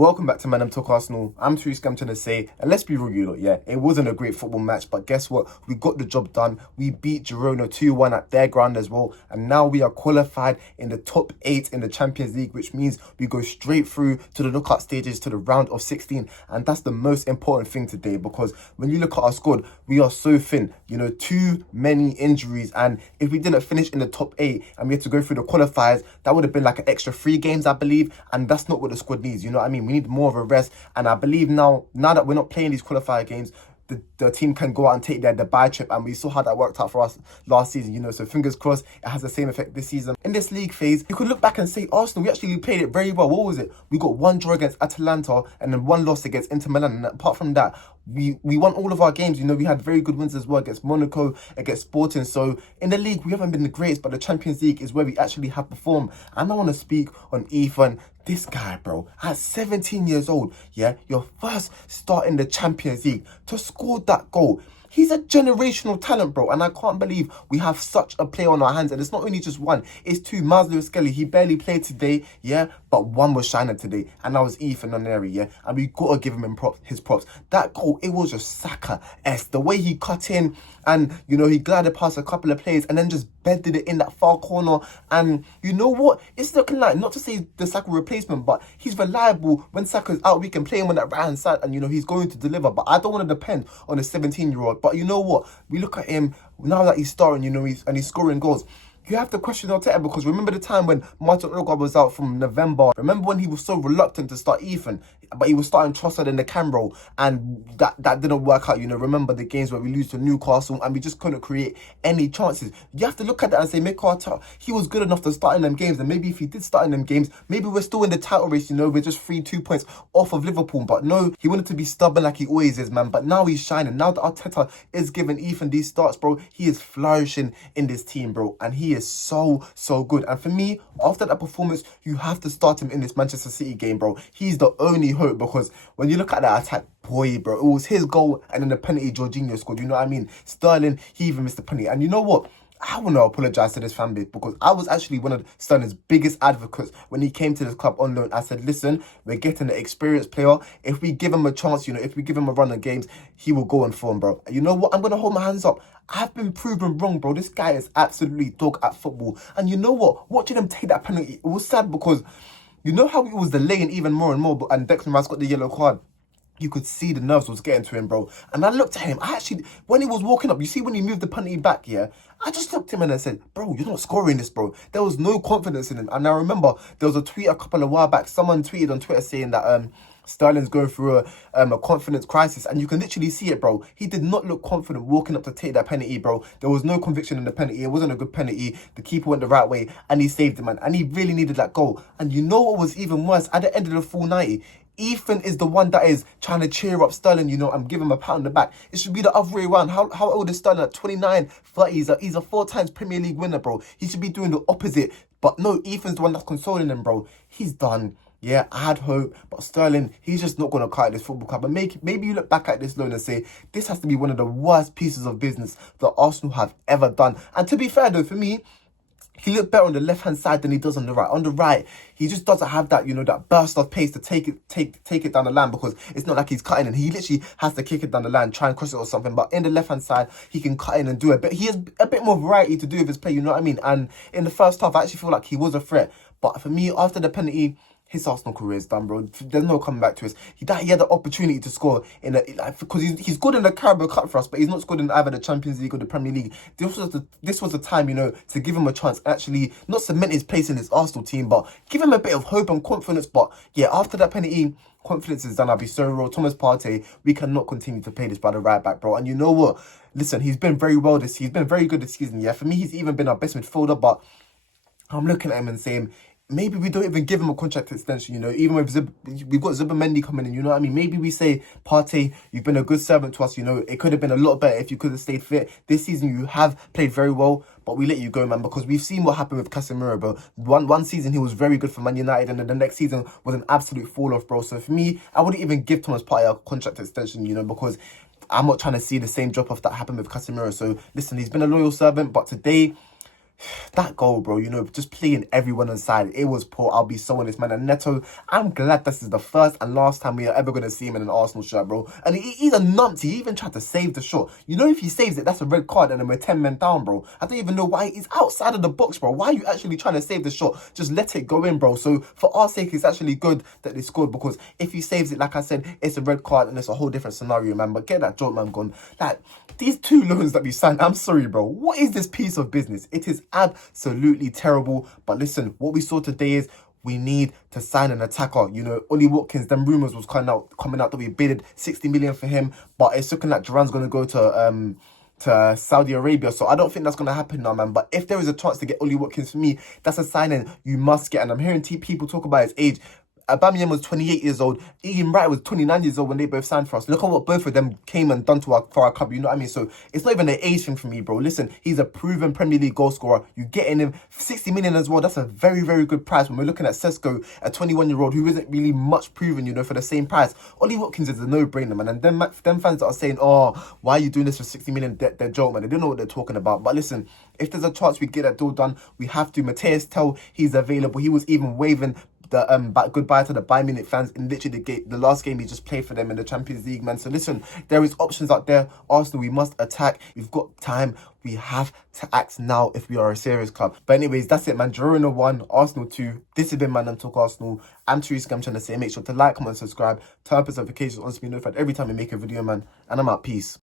Welcome back to Man Talk Arsenal. I'm too scammed to say, and let's be real, yeah, it wasn't a great football match, but guess what? We got the job done. We beat Girona 2-1 at their ground as well, and now we are qualified in the top 8 in the Champions League, which means we go straight through to the knockout stages to the round of 16, and that's the most important thing today, because when you look at our squad, we are so thin, too many injuries, and if we didn't finish in the top 8 and we had to go through the qualifiers, that would have been like an extra 3 games, I believe, and that's not what the squad needs, you know what I mean? We need more of a rest, and I believe now that we're not playing these qualifier games, the team can go out and take their Dubai trip, and we saw how that worked out for us last season, so fingers crossed it has the same effect this season. In this league phase, you could look back and say, Arsenal, we actually played it very well. What was it? We got 1 draw against Atalanta and then 1 loss against Inter Milan, and apart from that, we won all of our games. We had very good wins as well against Monaco, against Sporting. So in the league, we haven't been the greatest, but the Champions League is where we actually have performed. And I want to speak on Ethan. This guy, bro, at 17 years old, yeah, your first start in the Champions League, to score that goal. He's a generational talent, bro, and I can't believe we have such a player on our hands. And it's not only just one, it's 2. Miles Lewis-Skelly, he barely played today, yeah, but 1 was shining today, and that was Ethan Nwaneri, yeah, and we got to give him his props. That goal, it was just Saka-esque. The way he cut in, and, he glided past a couple of players and then just bedded it in that far corner. And you know what? It's looking like, not to say the Saka replacement, but he's reliable. When Saka's out, we can play him on that right-hand side, and, he's going to deliver. But I don't want to depend on a 17-year-old. But you know what? We look at him, now that he's starting, he's scoring goals. You have to question Arteta, because remember the time when Martin Odegaard was out from November? Remember when he was so reluctant to start Ethan, but he was starting Trossard in the cam role, and that didn't work out, Remember the games where we lose to Newcastle and we just couldn't create any chances? You have to look at that and say, Mikel Arteta, he was good enough to start in them games, and maybe if he did start in them games, maybe we're still in the title race, we're just 2 points off of Liverpool. But no, he wanted to be stubborn like he always is, man. But now he's shining. Now that Arteta is giving Ethan these starts, bro, he is flourishing in this team, bro, and he is so good. And for me, after that performance, you have to start him in this Manchester City game, bro. He's the only hope, because when you look at that attack, boy, bro, it was his goal and then the penalty Jorginho scored, you know what I mean? Sterling, he even missed the penalty. And you know what? I want to apologise to this fan base, because I was actually one of Sterling's biggest advocates when he came to this club on loan. I said, listen, we're getting an experienced player. If we give him a chance, if we give him a run of games, he will go on form, bro. You know what? I'm going to hold my hands up. I've been proven wrong, bro. This guy is absolutely dog at football. And you know what? Watching him take that penalty, it was sad, because you know how it was delaying even more and more, and Declan Rice got the yellow card. You could see the nerves was getting to him, bro. And I looked at him. When he was walking up, you see when he moved the penalty back, yeah? I just looked at him and I said, bro, you're not scoring this, bro. There was no confidence in him. And I remember there was a tweet a couple of while back. Someone tweeted on Twitter saying that Sterling's going through a confidence crisis, and you can literally see it, bro. He did not look confident walking up to take that penalty, bro. There was no conviction in the penalty. It wasn't a good penalty. The keeper went the right way, and he saved him, man. And he really needed that goal. And you know what was even worse? At the end of the full 90, Ethan is the one that is trying to cheer up Sterling, and give him a pat on the back. It should be the other way around. How old is Sterling? At 29, 30, he's a 4 times Premier League winner, bro. He should be doing the opposite. But no, Ethan's the one that's consoling him, bro. He's done. Yeah, I had hope, but Sterling, he's just not going to cut at this football club. And maybe you look back at this loan and say, this has to be one of the worst pieces of business that Arsenal have ever done. And to be fair, though, for me, he looked better on the left-hand side than he does on the right. On the right, he just doesn't have that, that burst of pace to take it down the line, because it's not like he's cutting in. He literally has to kick it down the line, try and cross it or something. But in the left-hand side, he can cut in and do it. But he has a bit more variety to do with his play, you know what I mean? And in the first half, I actually feel like he was a threat. But for me, after the penalty, his Arsenal career is done, bro. There's no coming back to us. He had the opportunity to score because he's good in the Carabao Cup for us, but he's not scored in either the Champions League or the Premier League. This was the time, to give him a chance, actually not cement his place in his Arsenal team, but give him a bit of hope and confidence. But yeah, after that penalty, confidence is done. I'll be so real. Thomas Partey, we cannot continue to play this by the right back, bro. And you know what? Listen, he's been very good this season. Yeah, for me, he's even been our best midfielder. But I'm looking at him and saying, maybe we don't even give him a contract extension, even with we've got Zubimendi coming in, you know what I mean? Maybe we say, Partey, you've been a good servant to us, it could have been a lot better if you could have stayed fit. This season, you have played very well, but we let you go, man, because we've seen what happened with Casemiro, bro. One season, he was very good for Man United, and then the next season was an absolute fall-off, bro. So for me, I wouldn't even give Thomas Partey a contract extension, because I'm not trying to see the same drop-off that happened with Casemiro. So listen, he's been a loyal servant, but today, that goal, bro, just playing everyone aside, it was poor. I'll be so honest, man. And Neto, I'm glad this is the first and last time we are ever going to see him in an Arsenal shirt, bro. And he's a numpty. He even tried to save the shot. If he saves it, that's a red card and then we're 10 men down, bro. I don't even know why. He's outside of the box, bro. Why are you actually trying to save the shot? Just let it go in, bro. So for our sake, it's actually good that they scored, because if he saves it, like I said, it's a red card and it's a whole different scenario, man. But get that joke, man, gone. Like, these 2 loans that we signed, I'm sorry, bro. What is this piece of business? It is absolutely terrible. But listen, what we saw today is we need to sign an attacker. Ollie Watkins, them rumours was coming out that we bidded 60 million for him, but it's looking like Duran's going to go to Saudi Arabia. So I don't think that's going to happen now, man. But if there is a chance to get Ollie Watkins, for me, that's a signing you must get. And I'm hearing people talk about his age. Aubameyang was 28 years old. Ian Wright was 29 years old when they both signed for us. Look at what both of them came and done for our club. You know what I mean? So it's not even an age thing for me, bro. Listen, he's a proven Premier League goal scorer. You get in him 60 million as well. That's a very, very good price. When we're looking at Sesko, a 21-year-old who isn't really much proven, for the same price. Ollie Watkins is a no-brainer, man. And them fans that are saying, oh, why are you doing this for 60 million? They're joke, man. They don't know what they're talking about. But listen, if there's a chance we get that deal done, we have to. Mateus Tell, he's available. He was even waving the goodbye to the Bayern Munich fans in literally the last game he just played for them in the Champions League, man. So listen, there is options out there. Arsenal, we must attack. We've got time. We have to act now if we are a serious club. But anyways, that's it, man. Girona 1, Arsenal 2. This has been Man Talk Arsenal. I'm Teresa. I'm trying to say, make sure to like, comment, subscribe, turn on notifications on to be notified every time we make a video, man. And I'm out. Peace.